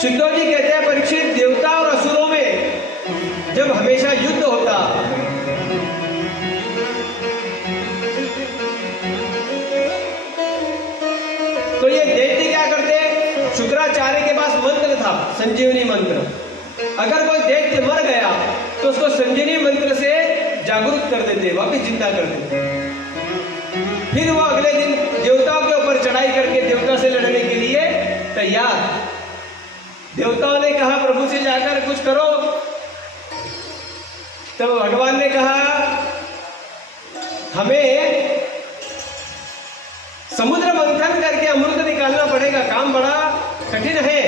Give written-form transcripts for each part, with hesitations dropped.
सुखदेव जी कहते हैं परीक्षित, देवता और असुरों में जब हमेशा युद्ध होता तो ये दैत्य क्या करते, शुक्राचार्य के पास मंत्र था, संजीवनी मंत्र। अगर कोई दैत्य मर गया तो उसको संजीवनी मंत्र से जागरूक कर देते, वापस जिंदा कर देते। फिर वो अगले दिन देवताओं के ऊपर चढ़ाई करके देवता से लड़ने के लिए तैयार। देवताओं ने कहा प्रभु से जाकर कुछ करो, तब भगवान ने कहा हमें समुद्र मंथन करके अमृत निकालना पड़ेगा, काम बड़ा कठिन है,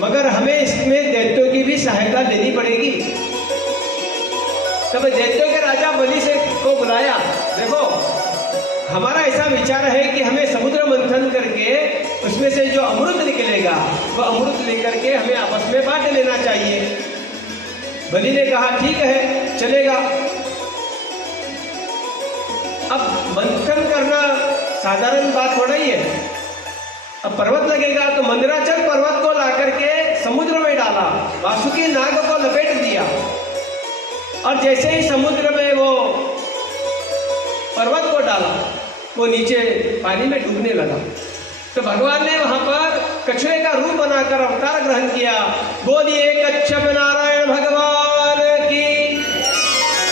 मगर हमें इसमें दैत्यों की भी सहायता देनी पड़ेगी। तब दैत्यों के राजा बलि से को बुलाया, देखो हमारा ऐसा विचार है कि हमें समुद्र मंथन करके उसमें से जो अमृत निकलेगा वो अमृत लेकर के हमें आपस में बांट लेना चाहिए। बलि ने कहा ठीक है, चलेगा। अब मंथन करना साधारण बात थोड़ा ही है। अब पर्वत लगेगा तो मंदराचल पर्वत को ला करके समुद्र में डाला, वासुकी नाग को लपेट दिया, और जैसे ही समुद्र में वो पर्वत को डाला वो नीचे पानी में डूबने लगा। तो भगवान ने वहां पर कछुए का रूप बनाकर अवतार ग्रहण किया। बोलिए कच्छप नारायण भगवान की।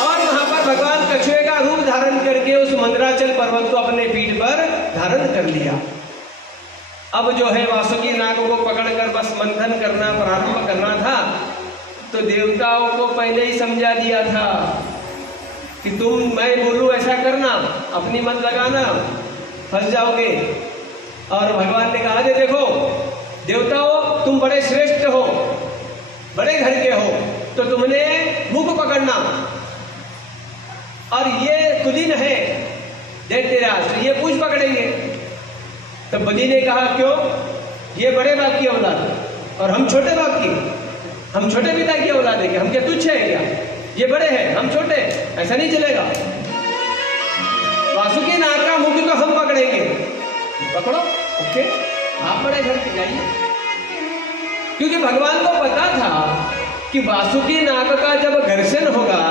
और वहां पर भगवान कछुए का रूप धारण करके उस मंदराचल पर्वत को अपने पीठ पर धारण कर लिया। अब जो है वासुकी नाग को पकड़कर बस मंथन करना प्रारंभ करना था। तो देवताओं को पहले ही समझा दिया था कि तुम मैं बोलूं ऐसा करना, अपनी मत लगाना, फंस जाओगे। और भगवान ने कहा देखो देवताओं, तुम बड़े श्रेष्ठ हो, बड़े घर के हो, तो तुमने मुख पकड़ना, और ये कुलीन है दैत्यराज, ये पूछ पकड़ेंगे। तो बलि ने कहा क्यों, ये बड़े बाप की औलाद और हम छोटे बाप की, हम छोटे पिता की औलाद है, हम क्या तुच्छ है क्या, ये बड़े हैं हम छोटे, ऐसा नहीं चलेगा। वासुकी नाग का मुख तो हम पकड़ेंगे, पकड़ो ओके, आप बड़े घर के जाइए। क्योंकि भगवान को पता था कि वासुकी नाग का जब घर्षण होगा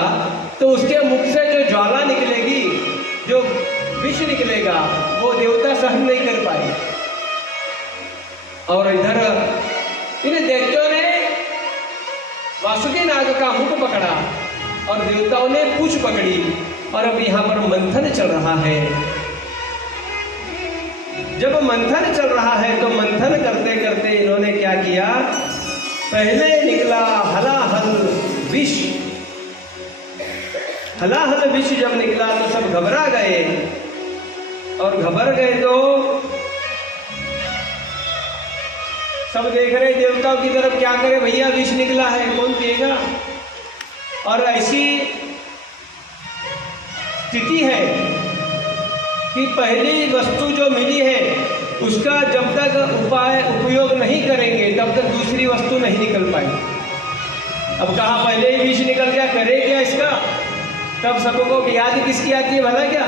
तो उसके मुख से जो ज्वाला निकलेगी, जो विष निकलेगा, वो देवता सहन नहीं कर पाए। और इधर इन दैत्यों ने वासुकी नाग का मुख पकड़ा और देवताओं ने पूंछ पकड़ी, और अब यहां पर मंथन चल रहा है। जब मंथन चल रहा है तो मंथन करते करते इन्होंने क्या किया, पहले निकला हलाहल विष। हलाहल विष जब निकला तो सब घबरा गए, और घबर गए तो सब देख रहे देवताओं की तरफ, क्या करे भैया विष निकला है, कौन पिएगा। और ऐसी स्थिति है कि पहली वस्तु जो मिली है उसका जब तक उपयोग नहीं करेंगे तब तक दूसरी वस्तु नहीं निकल पाई। अब कहा पहले ही विष निकल गया, करे क्या इसका। तब सबको याद किसकी आती है भला, क्या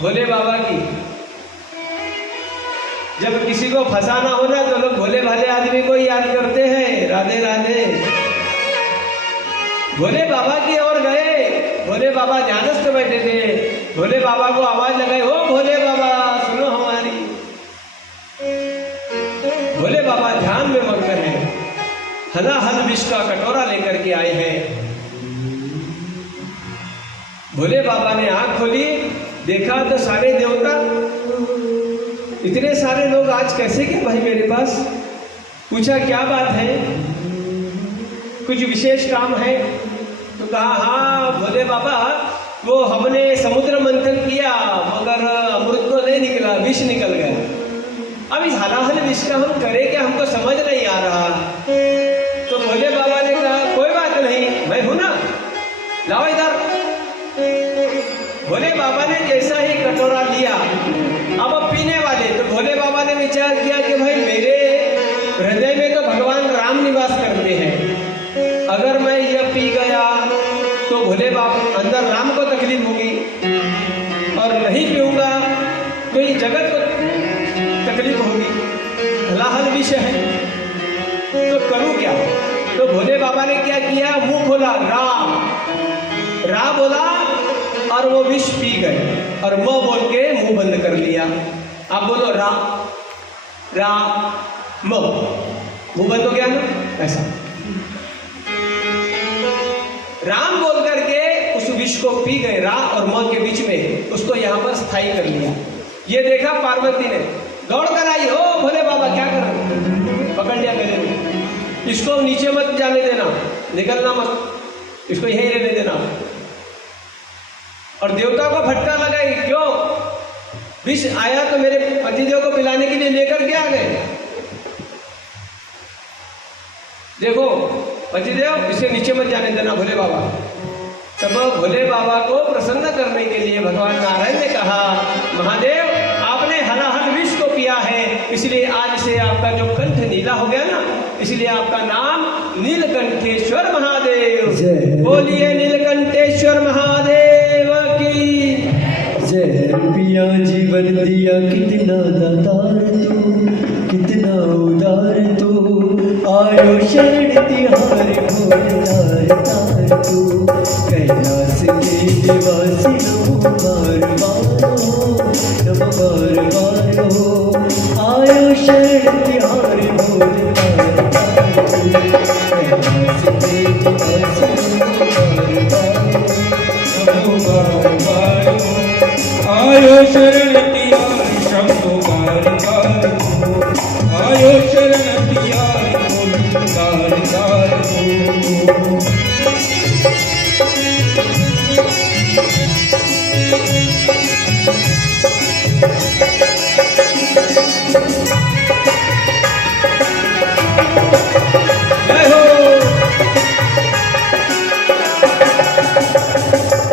भोले बाबा की। जब किसी को फंसाना हो ना तो लोग भोले भाले आदमी को याद करते हैं, राधे राधे। भोले बाबा की ओर गए, भोले बाबा ध्यानस्थ बैठे थे, भोले बाबा को आवाज लगाई, ओ भोले बाबा सुनो हमारी। भोले बाबा ध्यान में मग्न हैं, हलाहल विष का कटोरा लेकर के आए हैं। भोले बाबा ने आंख खोली, देखा तो सारे देवता, इतने सारे लोग आज कैसे के भाई मेरे पास। पूछा क्या बात है, कुछ विशेष काम है। तो कहा हाँ भोले बाबा, वो हमने समुद्र मंथन किया मगर अमृत तो नहीं निकला, विष निकल गया। अब इस हलाहल विष का हम करें क्या, हमको समझ नहीं आ रहा। तो भोले बाबा ने कहा कोई बात नहीं, मैं हूं ना, लाओ इधर। भोले बाबा ने जैसा ही कटोरा लिया, अब पीने वाले, तो भोले बाबा ने विचार किया कि भाई मेरे हृदय में तो भगवान राम निवास करते हैं, अगर मैं यह पी गया तो भोले बाबा अंदर राम को तकलीफ होगी, और नहीं पीऊंगा तो ये जगत को तकलीफ होगी। हलाहल विष है। तो करूं क्या? तो भोले बाबा ने क्या किया, मुंह खोला, रा बोला और वो विष पी गए, और म बोल के मुंह बंद कर लिया। आप बोलो रा म, मुंह बंद हो गया ना, ऐसा। राम बोल करके उस विष को पी गए, रा और म के बीच में, उसको यहां पर स्थायी कर लिया। ये देखा पार्वती ने, दौड़ कर आई, हो भोले बाबा क्या कर रहे, पकड़ लिया गले में, इसको नीचे मत जाने देना, निकलना मत, इसको यहीं रहने देना। और देवता को फटकार लगाई, क्यों, विष आया तो मेरे पतिदेव को पिलाने के लिए लेकर के आ गए। देखो पतिदेव, इसे नीचे मत जाने देना भोले बाबा। तब भोले बाबा को प्रसन्न करने के लिए भगवान नारायण ने कहा, महादेव आपने हलाहल विष को पिया है, इसलिए आज से आपका जो कंठ नीला हो गया ना, इसलिए आपका नाम नीलकंठेश्वर महादेव। बोलिए नीलकंठेश्वर महादेव की जय। पिया जीवन दिया कितना दातार तू, कितना उदार तू, आयो शरण तिहारे भोले तार तार तू, कैलाश के निवासी नमो बार बार हो, नमो बार बार हो, आयो शरण तिहारे भोले तार तार तू, कैलाश के निवासी नमो बार बार हो, नमो बार बार हो, आयो शरण तिहारी शंभो बार बार हो, आयो शरण तिहारी बार बार हो।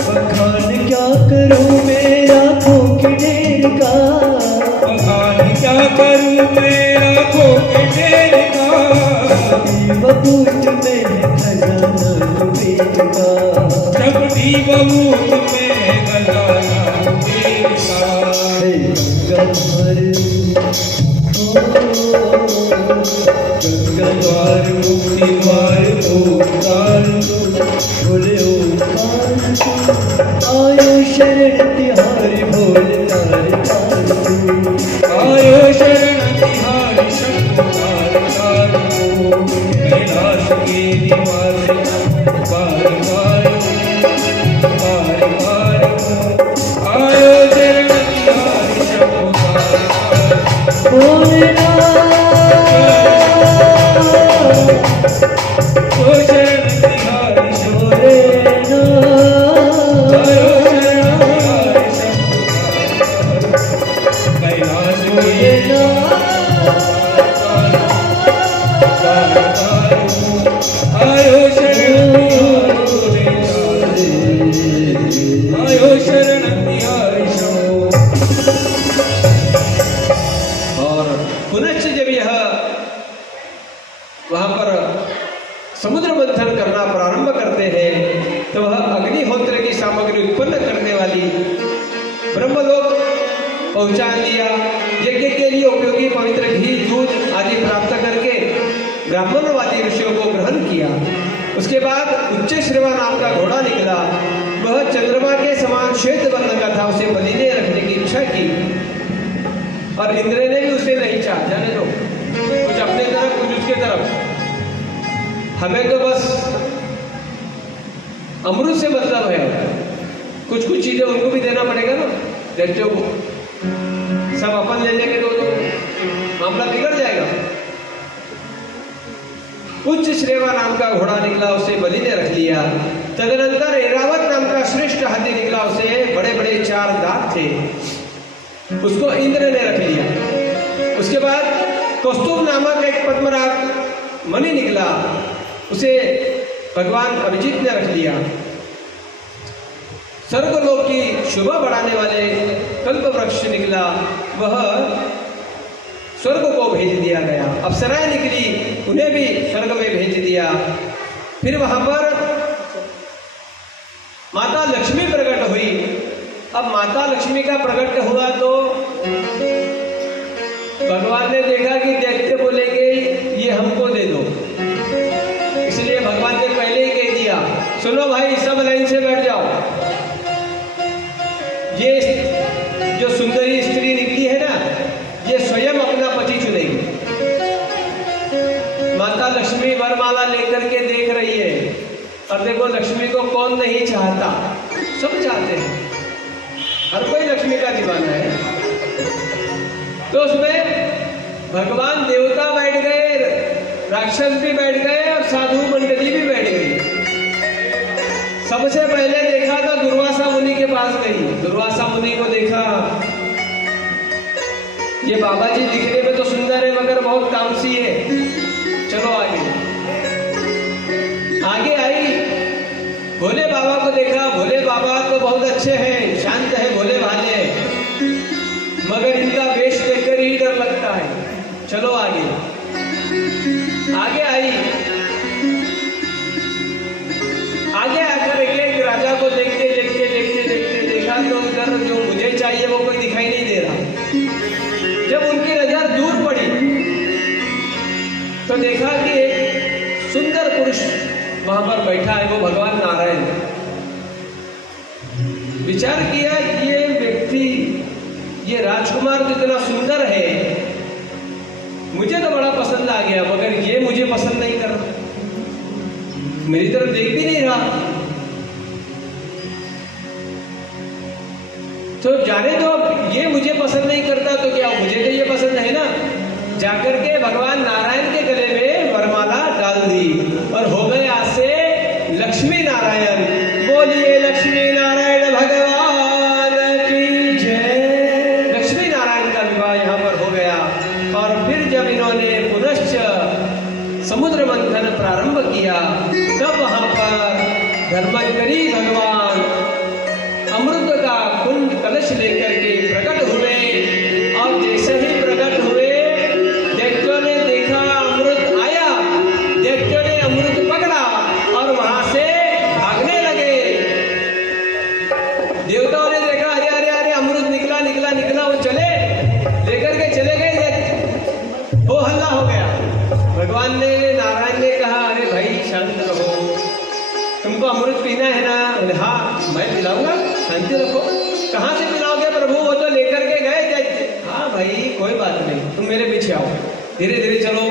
बखान क्या करूं मेरा खोके ढेर का, बखान क्या करूं मेरा खोके ढेर का, बबूत में खजाना कुबेर का, सबदी बबूत में खजाना कुबेर का। गंगा द्वार मुक्ति द्वार ओंकार बोले ओंकार, आयो शरण तिहारी भोले तार तार तू, आयो शरण तिहारी शंभो तार तार तू, कैलाश के निवासी बार बार बार बार, आयो शरण तिहारी शंभो तार तार भोले वहां पर समुद्र मंथन करना प्रारंभ करते हैं, तो वह अग्निहोत्र की सामग्री उत्पन्न करने वाली ब्रह्मलोक पहुंचा दिया। यज्ञ के लिए उपयोगी पवित्र घी दूध आदि प्राप्त करके ब्राह्मणवादी ऋषियों को ग्रहण किया। उसके बाद उच्च श्रवा नाम का घोड़ा निकला, वह चंद्रमा के समान श्वेत वर्ण का था, उसे बलि ने रखने की इच्छा की, और इंद्र ने भी उसे नहीं चाहा, जाने दो, कुछ अपने तरफ कुछ उसके तरफ, हमें तो बस अमृत से मतलब है, कुछ कुछ चीजें उनको भी देना पड़ेगा ना, दैत्यों को सब अपन ले लेंगे तो मामला बिगड़ जाएगा। उच्च श्रेवा नाम का घोड़ा निकला, उसे बलि ने रख लिया। तदनंतर ऐरावत नाम का श्रेष्ठ हाथी निकला, उसे बड़े बड़े 4 दांत थे, उसको इंद्र ने रख लिया। उसके बाद कौस्तुभ नामक एक पद्मराग मणि निकला, उसे भगवान अभिजीत ने रख लिया। स्वर्गलोक की शोभा बढ़ाने वाले कल्प वृक्ष निकला, वह स्वर्ग को भेज दिया गया। अप्सराएं निकली, उन्हें भी स्वर्ग में भेज दिया। फिर वहां पर माता लक्ष्मी प्रकट हुई। अब माता लक्ष्मी का प्रकट हुआ तो भगवान ने देखा कि दैत्य बोलेंगे ये हमको दे दो, और देखो लक्ष्मी को कौन नहीं चाहता, सब चाहते हैं, हर कोई लक्ष्मी का दीवाना है। तो उसमें भगवान देवता बैठ गए, राक्षस भी बैठ गए और साधु मंडली भी बैठ गई। सबसे पहले देखा तो दुर्वासा मुनि के पास गई। दुर्वासा मुनि को देखा, ये बाबा जी दिखने में तो सुंदर है मगर बहुत तामसी है, चलो आगे। आगे आई, भोले बाबा को देखा। भोले बाबा तो बहुत अच्छे हैं, शांत है, भोले भाले हैं, मगर इनका वेश देखकर ही डर लगता है, चलो आगे। आगे आई, आगे आकर एक राजा को देखते देखते देखते देखते देखा तो उधर जो मुझे चाहिए वो कोई दिखाई नहीं दे रहा। जब उनकी नजर दूर पड़ी तो देखा कि एक सुंदर पुरुष वहां पर बैठा है, वो भगवान नारायण। विचार किया कि ये व्यक्ति, ये राजकुमार तो इतना सुंदर है, मुझे तो बड़ा पसंद आ गया, मगर ये मुझे पसंद नहीं कर रहा, मेरी तरफ देख भी नहीं रहा। तो जाने तो ये मुझे पसंद नहीं करता तो क्या मुझे तो ये पसंद है ना। जाकर के भगवान नारायण के गले में वरमाला डाल दी और हो गए आज से लक्ष्मी नारायण। बोलिए लक्ष्मी नारायण भगवान की जय। लक्ष्मी नारायण का विवाह यहाँ पर हो गया। और फिर जब इन्होंने पुनश्च समुद्र मंथन प्रारंभ किया तब वहां पर धर्मंकरी भगवान अमृत का कुंड कलश लेकर के प्रकट हुए। और जैसे ही प्रकट हुए दैत्यों ने देखा अमृत आया, दैत्यों ने अमृत पकड़ा और वहां से भागने लगे। देवताओं ने देखा अरे अरे अरे अमृत निकला निकला निकला, वो चले लेकर के चले गए, वो हल्ला हो गया। भगवान ने, नारायण ने कहा अरे भाई शांत रहो, तुमको अमृत पीना है ना? हाँ मैं पिलाऊंगा, शांति रखो। कहाँ से पिलाओगे प्रभु, वो तो लेकर के गए दैत्य। हाँ भाई कोई बात नहीं, तुम मेरे पीछे आओ, धीरे धीरे चलो।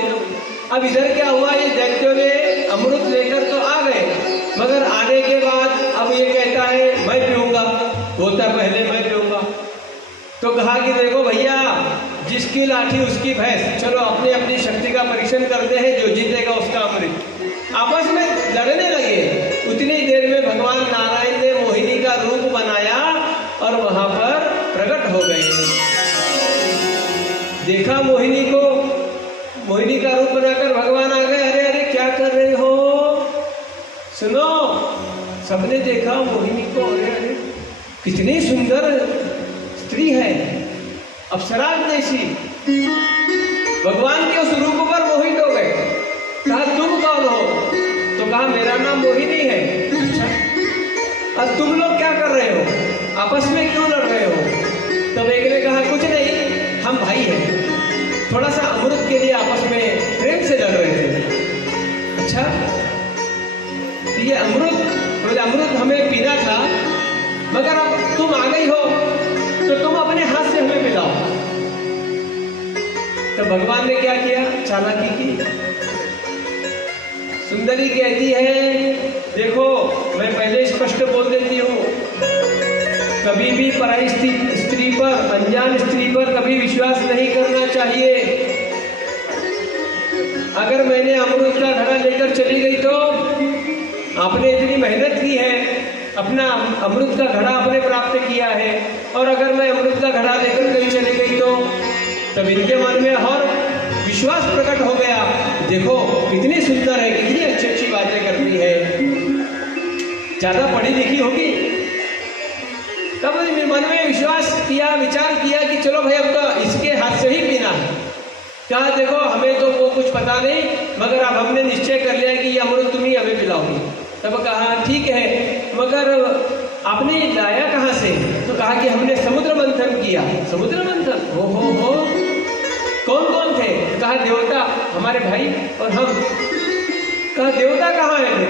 अब इधर क्या हुआ, ये दैत्यों ने अमृत लेकर तो आ गए, मगर आने के बाद अब ये कहता है मैं पीऊंगा, बोलता पहले मैं पीऊंगा। तो कहा कि देखो भैया, जिसकी लाठी उसकी भैंस, चलो अपनी अपनी शक्ति का परीक्षण करते हैं, जो जीतेगा उसका अमृत। आपस में लड़ने लगे। उतनी देर में भगवान नारायण ने मोहिनी का रूप बनाया और वहां पर प्रकट हो गए। देखा मोहिनी को, मोहिनी का रूप बनाकर भगवान आ गए। अरे अरे क्या कर रहे हो, सुनो। सबने देखा मोहिनी को, अरे अरे कितनी सुंदर स्त्री है, अप्सरा जैसी। भगवान के उस रूप पर मोहित हो गए। कहा तुम कौन हो? तो कहा मेरा नाम मोहिनी है। अच्छा, अब तुम लोग क्या कर रहे हो, आपस में क्यों लड़ रहे हो? तब एक ने कहा कुछ नहीं, हम भाई हैं, थोड़ा सा अमृत के लिए आपस में प्रेम से लड़ रहे थे। अच्छा, ये अमृत, बोले अमृत हमें पीना था, मगर अब तुम आ गई हो तो तुम अपने हाथ से हमें पिलाओ। तो भगवान ने क्या किया, चालाकी की। सुंदरी कहती है देखो मैं पहले स्पष्ट बोल देती हूँ, कभी भी पराई स्त्री पर, अनजान स्त्री पर कभी विश्वास नहीं करना चाहिए। अगर मैंने अमृत का घड़ा लेकर चली गई तो आपने इतनी मेहनत की है, अपना अमृत का घड़ा आपने प्राप्त किया है, और अगर मैं अमृत का घड़ा लेकर कहीं चली गई तो तब इनके मन में और विश्वास प्रकट हो गया, देखो कितनी सुंदर है, कितनी अच्छी अच्छी बातें करती है, ज्यादा पढ़ी लिखी होगी। तब मन में विश्वास किया, विचार किया कि चलो भाई अब तो इसके हाथ से ही पीना है। कहा देखो हमें तो वो कुछ पता नहीं, मगर अब हमने निश्चय कर लिया कि ये अमृत तुम ही हमें पिलाओगी। तब कहा ठीक है, मगर आपने लाया कहाँ से? तो कहा कि हमने समुद्र मंथन किया। समुद्र मंथन, हो कौन कौन थे? कहा देवता, हमारे भाई और हम। कहा देवता कहाँ है?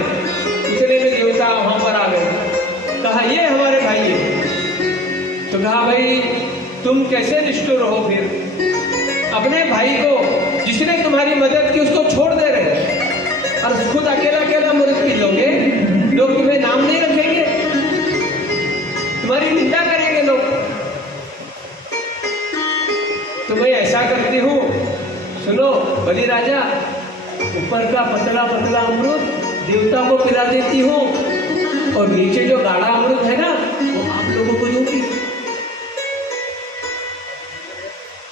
इतने में देवता वहां पर आ गए। कहा ये हमारे भाई है। तो कहा भाई तुम कैसे निष्ठुर हो, फिर अपने भाई को जिसने तुम्हारी मदद की उसको छोड़ दे रहे और खुद अकेला अकेला अमृत पी लोगे? लोग तुम्हें नाम नहीं रखेंगे, तुम्हारी निंदा करेंगे लोग। तो मैं ऐसा करती हूँ, सुनो बलि राजा, ऊपर का पतला पतला अमृत देवता को पिला देती हूँ और नीचे जो गाढ़ा अमृत है ना वो आप लोगों को दूंगी।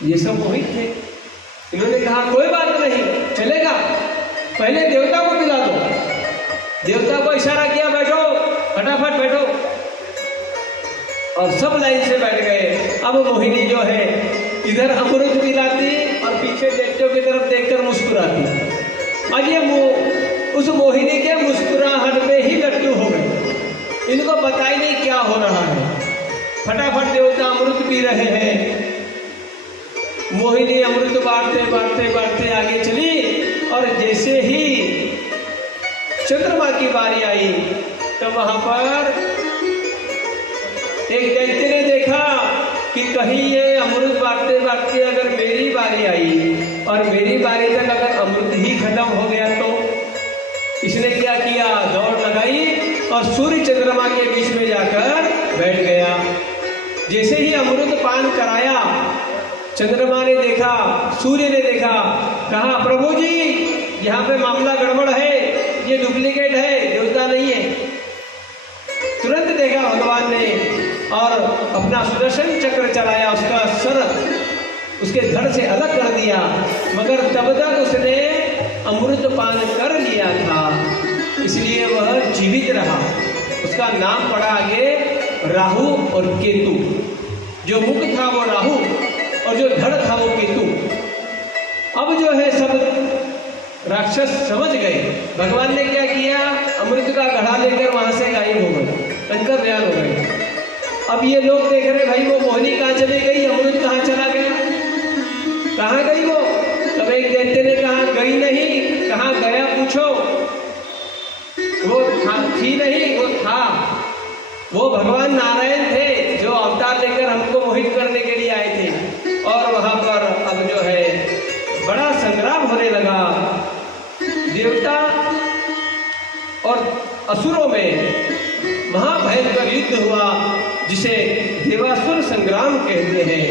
ये सब मोहित थे। इन्होंने कहा कोई बात नहीं, चलेगा, पहले देवता को पिला दो। देवता को इशारा किया, बैठो, फटाफट बैठो, और सब लाइन से बैठ गए। अब मोहिनी जो है इधर अमृत पिलाती और पीछे देवताओं की तरफ देखकर मुस्कुराती। आज ये उस मोहिनी के मुस्कुराहट में ही लट्टू हो गए। इनको पता ही नहीं क्या हो रहा है। फटाफट देवता अमृत पी रहे हैं, मोहिनी अमृत बांटते बांटते बांटते आगे चली। और जैसे ही चंद्रमा की बारी आई तो वहां पर एक दैत्य ने देखा कि कहीं ये अमृत बांटते बांटते अगर मेरी बारी आई और मेरी बारी तक अगर अमृत ही खत्म हो गया तो इसने क्या किया, दौड़ लगाई और सूर्य चंद्रमा के बीच में जाकर बैठ गया। जैसे ही अमृत पान कराया, चंद्रमा ने देखा, सूर्य ने देखा, कहा प्रभु जी यहाँ पे मामला गड़बड़ है, ये डुप्लीकेट है, देवता नहीं है। तुरंत देखा भगवान ने और अपना सुदर्शन चक्र चलाया, उसका सर उसके धड़ से अलग कर दिया, मगर तब तक उसने अमृत पान कर लिया था, इसलिए वह जीवित रहा। उसका नाम पड़ा आगे राहु और केतु। जो मुख था वो राहु और जो धड़ था वो केतु। अब जो है सब राक्षस समझ गए। भगवान ने क्या किया, अमृत का घड़ा लेकर वहां से गायब हो गए, अंतर्ध्यान हो गए। अब ये लोग देख रहे भाई वो मोहिनी कहाँ चली गई, अमृत कहाँ चला गया, कहाँ गई वो। तब एक दैत्य ने कहा गई नहीं, कहाँ गया पूछो। वो थी नहीं, वो था। वो भगवान नारायण थे जो अवतार लेकर हमको मोहित करने के लिए आए थे। और वहां पर अब जो है बड़ा संग्राम होने लगा। देवता और असुरों में महाभयंकर युद्ध हुआ, जिसे देवासुर संग्राम कहते हैं।